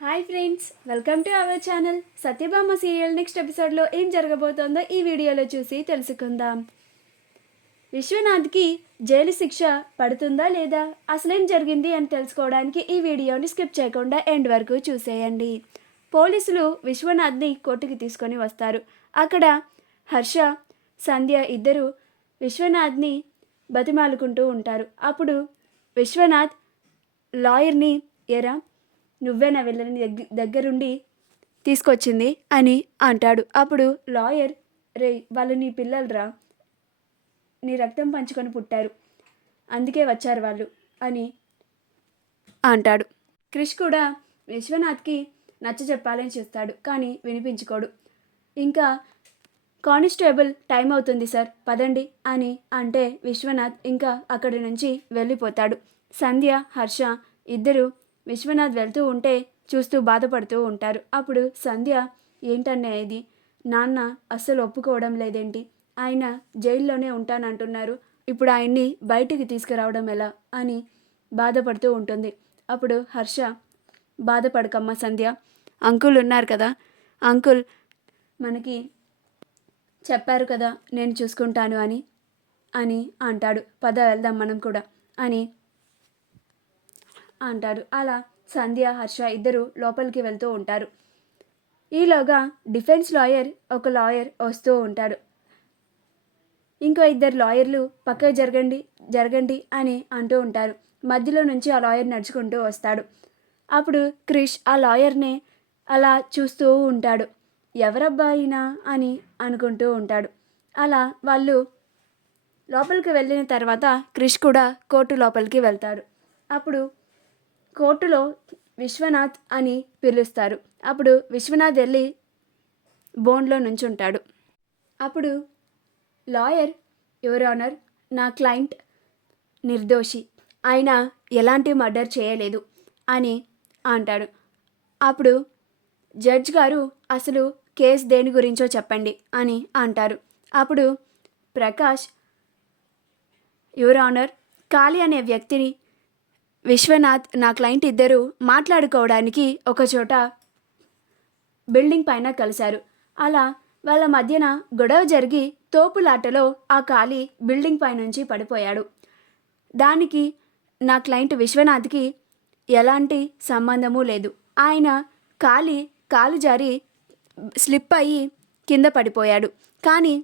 Hi friends, welcome to our channel. Satyabhama serial next ఎపిసోడ్లో ఏం జరగబోతోందో ఈ వీడియోలో చూసి తెలుసుకుందాం. విశ్వనాథ్కి జైలు శిక్ష పడుతుందా లేదా, అసలేం జరిగింది అని తెలుసుకోవడానికి ఈ వీడియోని స్కిప్ చేయకుండా ఎండ్ వరకు చూసేయండి. పోలీసులు విశ్వనాథ్ని కోర్టుకి తీసుకొని వస్తారు. అక్కడ హర్ష, సంధ్య ఇద్దరు విశ్వనాథ్ని బతిమాలుకుంటూ ఉంటారు. అప్పుడు విశ్వనాథ్ లాయర్ని, ఎరా నువ్వేనా వెళ్ళని దగ్గరుండి తీసుకొచ్చింది అని అంటాడు. అప్పుడు లాయర్, రే వాళ్ళు నీ పిల్లలరా, నీ రక్తం పంచుకొని పుట్టారు, అందుకే వచ్చారు వాళ్ళు అని అంటాడు. క్రిష్ కూడా విశ్వనాథ్కి నచ్చ చెప్పాలని చూస్తాడు, కానీ వినిపించుకోడు. ఇంకా కానిస్టేబుల్ టైం అవుతుంది సార్, పదండి అని అంటే విశ్వనాథ్ ఇంకా అక్కడి నుంచి వెళ్ళిపోతాడు. సంధ్య, హర్ష ఇద్దరు విశ్వనాథ్ వెళ్తూ ఉంటే చూస్తూ బాధపడుతూ ఉంటారు. అప్పుడు సంధ్య, ఏంటన్నా ఇది, నాన్న అస్సలు ఒప్పుకోవడం లేదేంటి, ఆయన జైల్లోనే ఉంటానంటున్నారు, ఇప్పుడు ఆయన్ని బయటికి తీసుకురావడం ఎలా అని బాధపడుతూ ఉంటుంది. అప్పుడు హర్ష, బాధపడకమ్మా సంధ్య, అంకుల్ ఉన్నారు కదా, అంకుల్ మనకి చెప్పారు కదా నేను చూసుకుంటాను అని అని అంటాడు. పద వెళ్దాం మనం కూడా అని అంటారు. అలా సంధ్య, హర్ష ఇద్దరు లోపలికి వెళ్తూ ఉంటారు. ఈలోగా డిఫెన్స్ లాయర్, ఒక లాయర్ వస్తూ ఉంటాడు. ఇంకో ఇద్దరు లాయర్లు పక్కకి జరగండి జరగండి అని అంటూ ఉంటారు. మధ్యలో నుంచి ఆ లాయర్ నడుచుకుంటూ వస్తాడు. అప్పుడు క్రిష్ ఆ లాయర్ని అలా చూస్తూ ఉంటాడు. ఎవరబ్బా అయినా అని అనుకుంటూ ఉంటాడు. అలా వాళ్ళు లోపలికి వెళ్ళిన తర్వాత క్రిష్ కూడా కోర్టు లోపలికి వెళ్తాడు. అప్పుడు కోర్టులో విశ్వనాథ్ అని పిలుస్తారు. అప్పుడు విశ్వనాథ్ వెళ్ళి బోన్లో నుంచుంటాడు. అప్పుడు లాయర్, యువర్ ఆనర్, నా క్లయింట్ నిర్దోషి, ఆయన ఎలాంటి మర్డర్ చేయలేదు అని అంటాడు. అప్పుడు జడ్జ్ గారు, అసలు కేసు దేని గురించో చెప్పండి అని అంటారు. అప్పుడు ప్రకాష్, యువర్ ఆనర్, కాళీ అనే వ్యక్తిని విశ్వనాథ్, నా క్లయింట్ ఇద్దరు మాట్లాడుకోవడానికి ఒకచోట బిల్డింగ్ పైన కలిశారు. అలా వాళ్ళ మధ్యన గొడవ జరిగి తోపులాటలో ఆ కాళీ బిల్డింగ్ పైనుంచి పడిపోయాడు. దానికి నా క్లయింట్ విశ్వనాథ్కి ఎలాంటి సంబంధము లేదు. ఆయన కాళీ కాలు జారి స్లిప్ అయ్యి కింద పడిపోయాడు. కానీ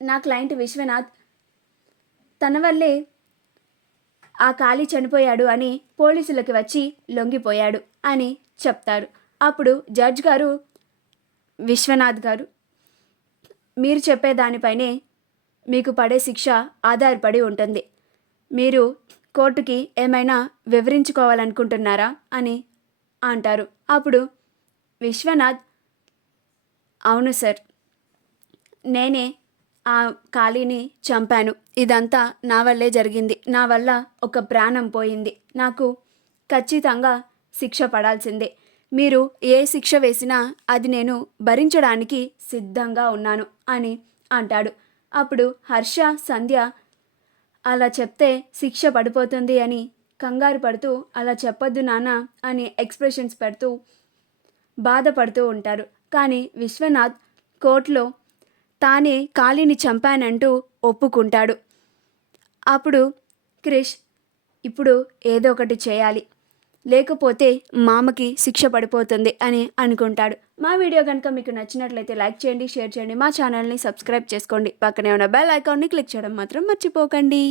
నా క్లయింట్ విశ్వనాథ్ తన వల్లే ఆ కాళీ చనిపోయాడు అని పోలీసులకి వచ్చి లొంగిపోయాడు అని చెప్తారు. అప్పుడు జడ్జ్ గారు, విశ్వనాథ్ గారు, మీరు చెప్పే దానిపైనే మీకు పడే శిక్ష ఆధారపడి ఉంటుంది, మీరు కోర్టుకి ఏమైనా వివరించుకోవాలనుకుంటున్నారా అని అంటారు. అప్పుడు విశ్వనాథ్, అవును సార్, నేనే ఆ కాళీని చంపాను, ఇదంతా నా వల్లే జరిగింది, నా వల్ల ఒక ప్రాణం పోయింది, నాకు ఖచ్చితంగా శిక్ష పడాల్సిందే, మీరు ఏ శిక్ష వేసినా అది నేను భరించడానికి సిద్ధంగా ఉన్నాను అని అంటాడు. అప్పుడు హర్ష, సంధ్య అలా చెప్తే శిక్ష పడిపోతుంది అని కంగారు పడుతూ, అలా చెప్పొద్దు నాన్న అని ఎక్స్ప్రెషన్స్ పెడుతూ బాధపడుతూ ఉంటారు. కానీ విశ్వనాథ్ కోర్టులో తానే కాళీని చంపానంటూ ఒప్పుకుంటాడు. అప్పుడు క్రిష్, ఇప్పుడు ఏదో ఒకటి చేయాలి, లేకపోతే మామకి శిక్ష పడిపోతుంది అని అనుకుంటాడు. మా వీడియో కనుక మీకు నచ్చినట్లయితే లైక్ చేయండి, షేర్ చేయండి, మా ఛానల్ని సబ్స్క్రైబ్ చేసుకోండి, పక్కనే ఉన్న బెల్ ఐకాన్ని క్లిక్ చేయడం మాత్రం మర్చిపోకండి.